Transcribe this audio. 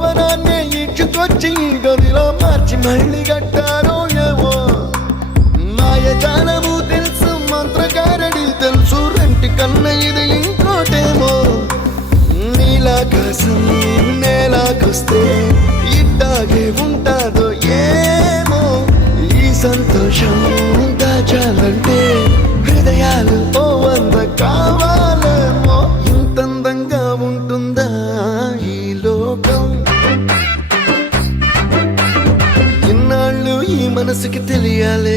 భవనాన్ని ఇచ్చుకొచ్చి గదిలో మార్చి మళ్ళీ కట్టారో ఏమో మాయజాలము తెలుసు మంత్రగారడి తెలుసు రెంటి కన్న ఇది ఇంకోటేమో నీలాకాశం నేలాకొస్తే ఇట్టాగే ఉంటాదో ఏమో ఈ సంతోషం దాచాలంటే హృదయాలు ఓ వంద కావాలేమో ఇంతందంగా ఉంటుందా ఈ లోకం ఇన్నాళ్ళు ఈ మనసుకి తెలియాలే